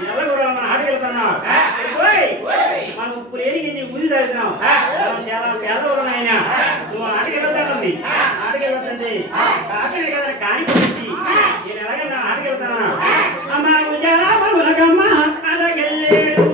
మన ఆటకెళ్తున్నాం మనం ఇప్పుడు ఏది ఊరి తాగుతున్నాం చాలా పేదవాళ్ళు ఆయన నువ్వు ఆటకెళ్తానండి ఆటకెళ్తుంది ఆటలు కదా కానీ నేను ఎలాగైనా ఆటకెళ్తానా అమ్మ ఉజాలా బలగమ్మ ఆటకెళ్ళేడు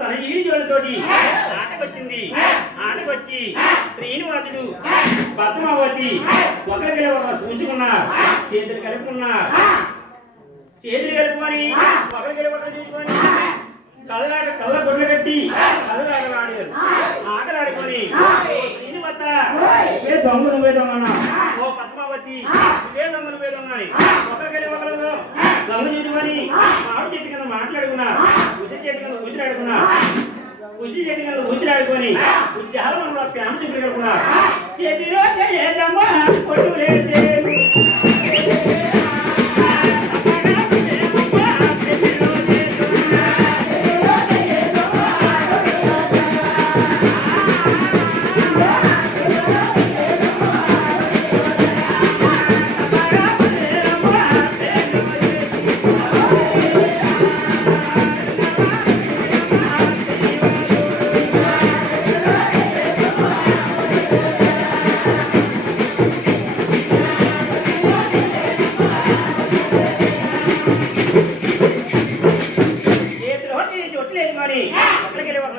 తన ఈ జోలితోటి ఆటకొచ్చి శ్రీనివాసుడు పద్మావతి ఒకరికి ఒకరు చూసుకున్నారు చేతులు కలుపుకున్నారు చేతులు కలుపుకొని ఒకరికి ఒకరు చూసుకొని కళ్ళ గొడ్లు కట్టి ఆటలాడుకొని శ్రీనివాస ఏ దొంగ నువ్వే దొంగనా ఓ పద్మావతి ఏ దొంగ నువ్వే దొంగని ఒకరికి ఒకరు దొంగ చూసుకొని మామిడి చెట్టు కింద మాట్లాడుకున్నారు ఉసిరి చెట్టు కింద ఉసిరాడుకున్నారు ఉసిరి చెట్టు కింద ఉసిరాడుకొని ఉద్యానంలో ప్యామ చుట్టుకున్నారు చేతిలో ఏదమ్మా కొట్టు లేదు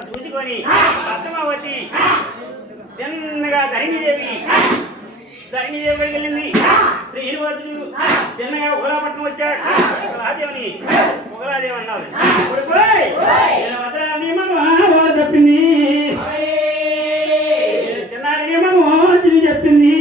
చూసుకొని పద్మావతి చిన్నగా ధరణిదేవి వెళ్ళింది శ్రీనివాసుడు చిన్నగా ఉగలాపట్నం వచ్చాడు ఉగలాదేవి అన్నారు చెప్పింది చిన్నారి నియమము చెప్పింది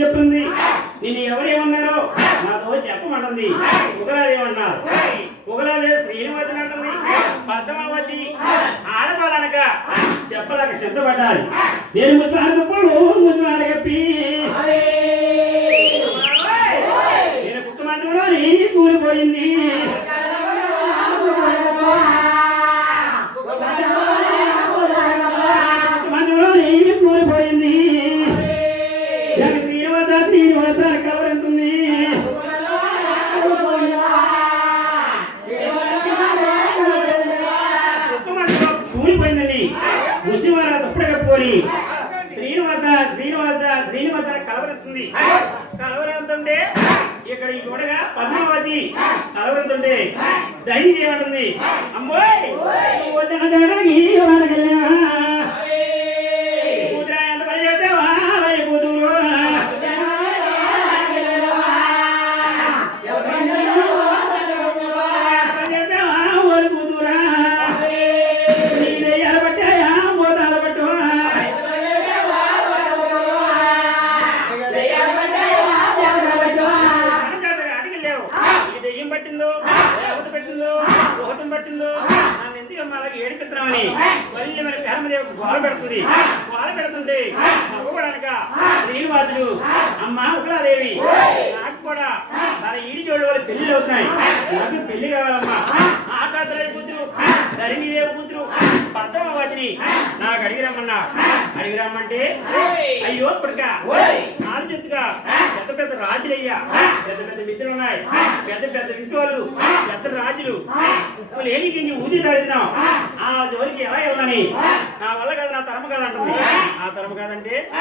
చెప్తుంది నేను ఎవరేమన్నారో నాతో చెప్పమంటుంది ఉగలాదేమన్నారు ఉగలాదేవి శ్రీనివాసుని అంటుంది పద్మావతి ఆడవాళ్ళనక చెప్పలేక సిద్ధపడ్డాలి నేను ముద్దాలు చెప్పి నేను కుటుంబంలో కూలిపోయింది శ్రీనివాస కలవరుతుంది కలవరంతుంటే ఇక్కడ ఈ చూడగా పద్మావతి కలవరుతుంటే ధైర్యం ఏమంటుంది అమ్మోయ్ కూతురా ఎంత పని చేస్తావా కూతురు కూతురా నీదే ఎలబట్టాయా మోతాలబట్టు పట్టిందో నన్ను ఎందుకు అలాగే ఏడిపిస్తున్నామని మళ్ళీ మన శ్యామదేవి గోల పెడుతుంది గోల పెడుతుంటే నవ్వుకోవడానిక శ్రీనివాసుడు అమ్మ ఉగ్రాదేవి నాకు కూడా తన ఈడి జోడు వాళ్ళు పెళ్లి అవుతున్నాయి నాకు పెళ్లి కావాలమ్మా ఆకాశరాజు కూతురు ధరణిదేవి కూతురు పద్మావతిని నాకు అడిగిరమ్మంటే అయ్యో పుడక ఆలోచిస్తుగా పెద్ద పెద్ద రాజులయ్యా పెద్ద పెద్ద మిత్రులు ఉన్నాయి పెద్ద పెద్ద విశ్వాలు పెద్ద రాజులు ఉప్పు లేని గింజి ఊది తాగుతున్నాం ఆ జోలికి ఎలా వెళ్ళని నా వల్ల కదా నా తరము కాదంటుంది ఆ తరము కాదంటే